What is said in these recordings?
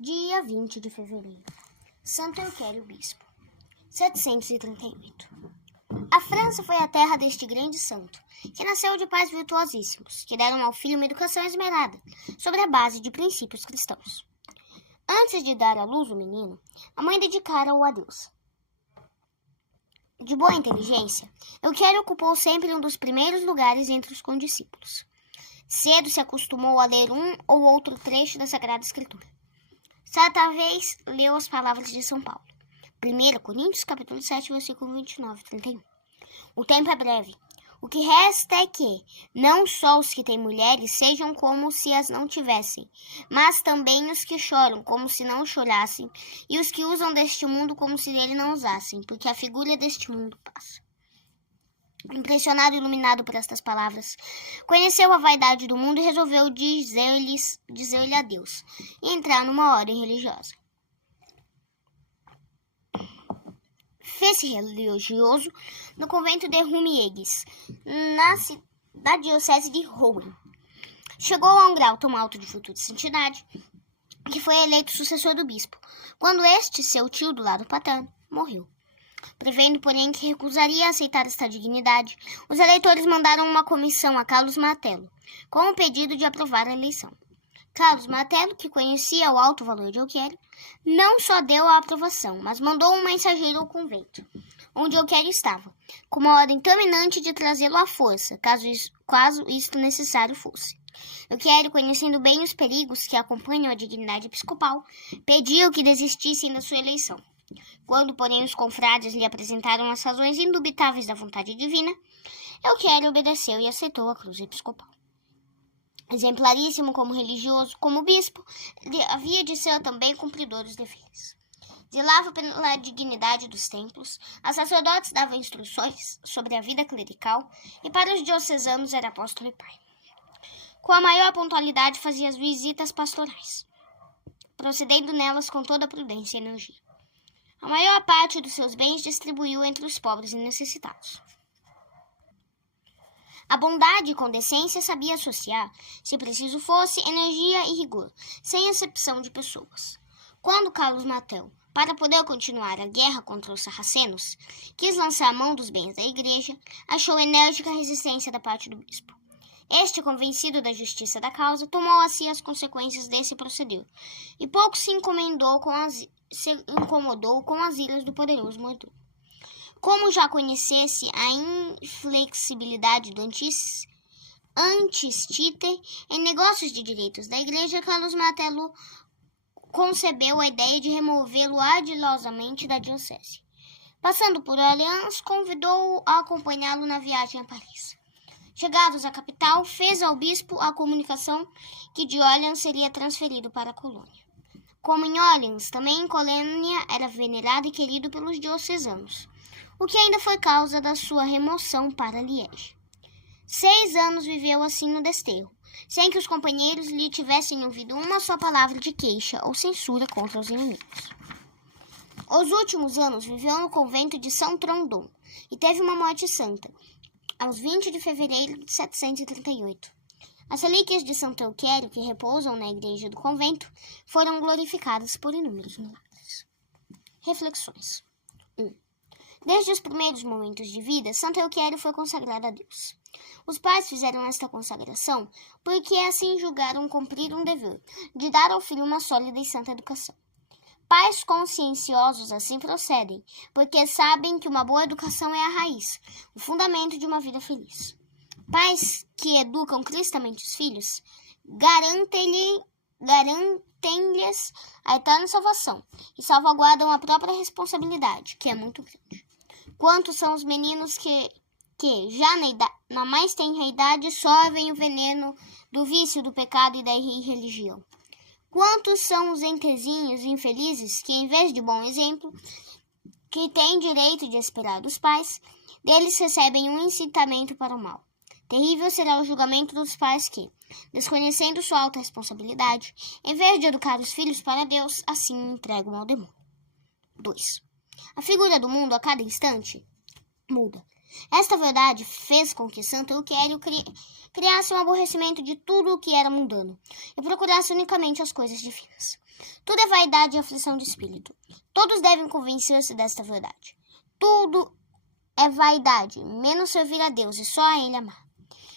Dia 20 de fevereiro. Santo Euquério Bispo. 738. A França foi a terra deste grande santo, que nasceu de pais virtuosíssimos, que deram ao filho uma educação esmerada, sobre a base de princípios cristãos. Antes de dar à luz o menino, a mãe dedicara-o a Deus. De boa inteligência, Euquério ocupou sempre um dos primeiros lugares entre os condiscípulos. Cedo se acostumou a ler um ou outro trecho da Sagrada Escritura. Certa vez, leu as palavras de São Paulo. 1 Coríntios, capítulo 7, versículo 29 e 31. O tempo é breve. O que resta é que, não só os que têm mulheres sejam como se as não tivessem, mas também os que choram como se não chorassem, e os que usam deste mundo como se dele não usassem, porque a figura deste mundo passa. Impressionado e iluminado por estas palavras, conheceu a vaidade do mundo e resolveu dizer-lhe adeus e entrar numa ordem religiosa. Fez-se religioso no convento de Rumieges, na diocese de Rouen. Chegou a um grau tão alto de virtude e santidade que foi eleito sucessor do bispo, quando este, seu tio do lado paterno, morreu. Prevendo, porém, que recusaria aceitar esta dignidade, os eleitores mandaram uma comissão a Carlos Martello, com o pedido de aprovar a eleição. Carlos Martello, que conhecia o alto valor de Euquério, não só deu a aprovação, mas mandou um mensageiro ao convento, onde Euquério estava, com uma ordem terminante de trazê-lo à força, caso isto necessário fosse. Euquério, conhecendo bem os perigos que acompanham a dignidade episcopal, pediu que desistissem da sua eleição. Quando, porém, os confrades lhe apresentaram as razões indubitáveis da vontade divina, Euquério obedeceu e aceitou a cruz episcopal. Exemplaríssimo como religioso, como bispo, havia de ser também cumpridor dos deveres. Zelava pela dignidade dos templos, a sacerdotes dava instruções sobre a vida clerical e para os diocesanos era apóstolo e pai. Com a maior pontualidade fazia as visitas pastorais, procedendo nelas com toda a prudência e energia. A maior parte dos seus bens distribuiu entre os pobres e necessitados. A bondade e condescência sabia associar, se preciso fosse, energia e rigor, sem acepção de pessoas. Quando Carlos Martello, para poder continuar a guerra contra os sarracenos, quis lançar a mão dos bens da igreja, achou enérgica resistência da parte do bispo. Este, convencido da justiça da causa, tomou a si as consequências desse proceder, e pouco se incomodou com as iras do poderoso mordomo. Como já conhecesse a inflexibilidade do Antistite em negócios de direitos da igreja, Carlos Martello concebeu a ideia de removê-lo ardilosamente da diocese. Passando por Orleans, convidou-o a acompanhá-lo na viagem a Paris. Chegados à capital, fez ao bispo a comunicação que de Orleans seria transferido para a colônia. Como em Orleans, também em Colônia era venerado e querido pelos diocesanos, o que ainda foi causa da sua remoção para Liege. 6 anos viveu assim no desterro, sem que os companheiros lhe tivessem ouvido uma só palavra de queixa ou censura contra os inimigos. Os últimos anos viveu no convento de São Trondon e teve uma morte santa, aos 20 de fevereiro de 738. As relíquias de Santo Euquério, que repousam na igreja do convento, foram glorificadas por inúmeros milagres. Reflexões. 1. Desde os primeiros momentos de vida, Santo Euquério foi consagrado a Deus. Os pais fizeram esta consagração porque assim julgaram cumprir um dever, de dar ao filho uma sólida e santa educação. Pais conscienciosos assim procedem, porque sabem que uma boa educação é a raiz, o fundamento de uma vida feliz. Pais que educam cristamente os filhos garantem-lhes a eterna salvação e salvaguardam a própria responsabilidade, que é muito grande. Quantos são os meninos que já na mais tenra idade, sorvem o veneno do vício, do pecado e da irreligião? Quantos são os entezinhos infelizes que, em vez de bom exemplo, que têm direito de esperar dos pais, deles recebem um incitamento para o mal? Terrível será o julgamento dos pais que, desconhecendo sua alta responsabilidade, em vez de educar os filhos para Deus, assim entregam ao demônio. 2. A figura do mundo a cada instante muda. Esta verdade fez com que Santo Euquério criasse um aborrecimento de tudo o que era mundano e procurasse unicamente as coisas divinas. Tudo é vaidade e aflição de espírito. Todos devem convencer-se desta verdade. Tudo é vaidade, menos servir a Deus e só a Ele amar.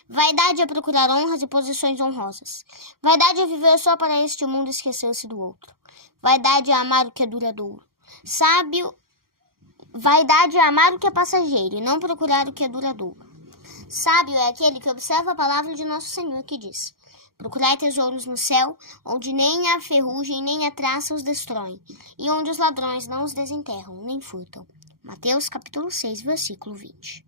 Vaidade é procurar honras e posições honrosas. Vaidade é viver só para este mundo e esquecer-se do outro. Vaidade é amar o que é duradouro. Vaidade é amar o que é passageiro e não procurar o que é duradouro. Sábio é aquele que observa a palavra de nosso Senhor que diz: procurai tesouros no céu, onde nem a ferrugem nem a traça os destroem, e onde os ladrões não os desenterram nem furtam. Mateus capítulo 6, versículo 20.